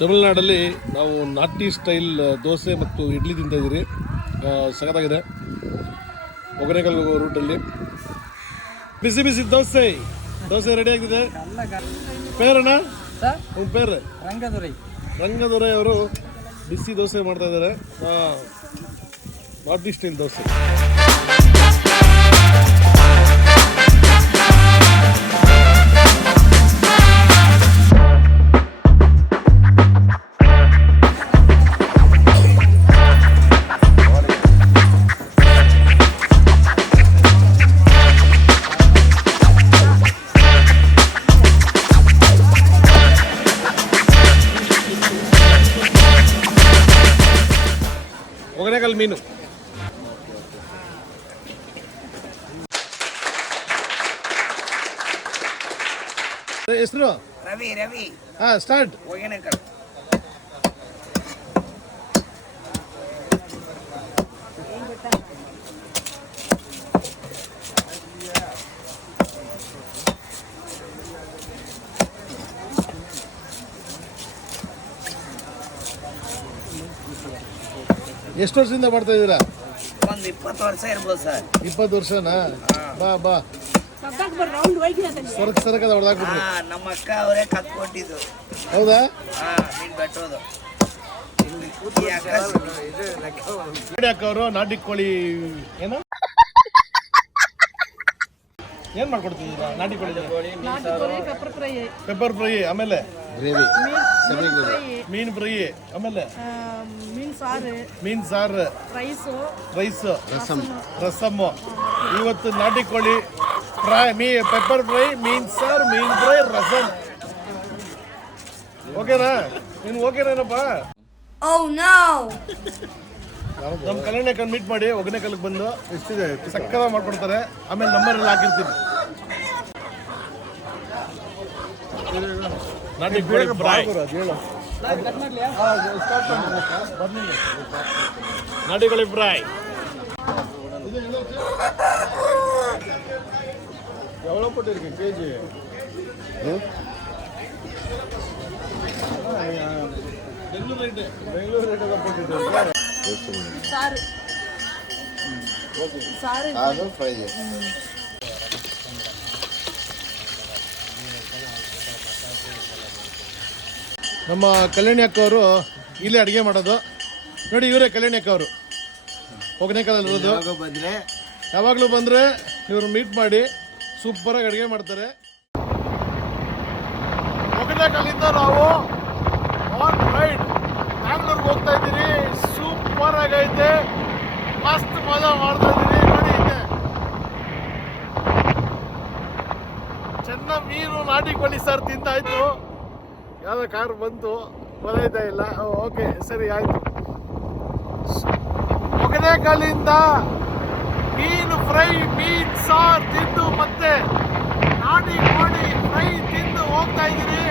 ತಮಿಳುನಾಡಲ್ಲಿ ನಾವು ನಾಟಿ ಸ್ಟೈಲ್ ದೋಸೆ ಮತ್ತು ಇಡ್ಲಿ ತಿಂತಾಯಿದ್ದೀರಿ. ಸಖತ್ತಾಗಿದೆ. ಒಗನೆಕಲ್ ರೂಟಲ್ಲಿ ಬಿಸಿ ಬಿಸಿ ದೋಸೆ ರೆಡಿ ಆಗಿದೆ. ಪೇರಣ್ಣ ನಿಮ್ಮ ಪೇರು ರಂಗದೊರೆ ಅವರು ಬಿಸಿ ದೋಸೆ ಮಾಡ್ತಾ ಇದ್ದಾರೆ. ನಾಟಿ ಸ್ಟೈಲ್ ದೋಸೆ. ಒಗನೆಕಲ್ ಮೀನು. ಹೆಸರು ರವಿ. ಸ್ಟಾರ್ಟ್. ಒಗನೆಕಲ್. ಎಷ್ಟು ವರ್ಷದಿಂದ ಮಾಡ್ತಾ ಇದ್ದೀರಾ? ಒಂದು 20 ವರ್ಷ ಇರ್ಬೋದು ಸರ್. 20 ವರ್ಷನಾ? ಬಾ ಸರಕದ ಹೊಡೆದಾಕ್ಬಿಟ್ರಿ. ನಮ್ಮ ಅಕ್ಕ ಅವರೇ ಕತ್ಕೊಟ್ಟಿದ್ದು. ಹೌದಾ? ಮೀನು ಬೆಟ್ಟೋದು. ಅವರು ನಾಟಿ ಕೋಳಿ ಏನ್ ಮಾಡ್ಕೊಡ್ತಿದ್ದೀರಾ? ನಾಟಿ ಕೋಳಿ ಪೆಪ್ಪರ್ ಫ್ರೈ, ಆಮೇಲೆ ಮೀನು ಫ್ರೈ, ಆಮೇಲೆ ಮೀನ್ ಸಾರು, ರೈಸ್, ರಸಮ್. ಇವತ್ತು ನಾಟಿ ಕೋಳಿ ಫ್ರೈ, ಪೆಪ್ಪರ್ ಫ್ರೈ, ಮೀನ್ ಸಾರು, ಮೀನ್ ಫ್ರೈ, ರಸಮ್. ಓಕೆನಾ? ನೀನು ಓಕೆನೇನಪ್ಪ? ನಮ್ಮ ಕಲ್ಯಾಣ ಮೀಟ್ ಮಾಡಿ ಒಗನೆಕಲ್ಗೆ ಬಂದು ಎಷ್ಟಿದೆ ಸಕ್ಕದ ಮಾಡ್ಕೊಡ್ತಾರೆ. ಆಮೇಲೆ ನಂಬರ್ ಎಲ್ಲ ಹಾಕಿರ್ತೀನಿ. ನಾಟಿ ಕೋಳಿ ಫ್ರೈ, ನಾಟಿ ಕೋಳಿ ಫ್ರೈ. எவ்வளோ போட்டிருக்கு கேஜி? பெங்களூர் ரேட்டு தான் போட்டுட்டு ನಮ್ಮ ಕಲ್ಯಾಣಿ ಅಕ್ಕ ಅವರು ಇಲ್ಲೇ ಅಡುಗೆ ಮಾಡೋದು ನೋಡಿ. ಇವರೇ ಕಲ್ಯಾಣಿ ಅಕ್ಕ ಅವರು, ಒಗನೆಕಲ್ಲಲ್ಲಿರೋದು. ಯಾವಾಗಲೂ ಬಂದರೆ ಇವರು ಮೀಟ್ ಮಾಡಿ ಸೂಪರಾಗಿ ಅಡುಗೆ ಮಾಡ್ತಾರೆ. ಒಗನೆಕಲ್ಲಿಂದ ನಾವು ಆನ್ ರೈಡ್ ಬ್ಯಾಂಗ್ಳೂರ್ಗೆ ಹೋಗ್ತಾ ಇದ್ದೀರಿ. ಸೂಪರ್ ಆಗೈತೆ, ಮಸ್ತ್ ಮಜಾ ಮಾಡ್ತಾ ಇದ್ದೀರಿ. ನೋಡಿ ಇದೆ ಚೆನ್ನಾಗಿ ಮೀನು ನಾಟಿ ಕೋಳಿ ಸಾರು ತಿಂತಾಯ್ತು. ಯಾವುದೋ ಕಾರ್ ಬಂತು, ಗೊತ್ತಾಯ್ತಾ ಇಲ್ಲ. ಓಕೆ ಸರಿ ಆಯಿತು. ಒಗನೆಕಲ್ಲಿಂದ ಮೀನು ಫ್ರೈ, ಮೀನ್ ಸಾರು ತಿಂದು ಮತ್ತೆ ನಾಟಿ ಕೋಳಿ ಫ್ರೈ ತಿಂದು ಹೋಗ್ತಾ ಇದ್ದೀರಿ.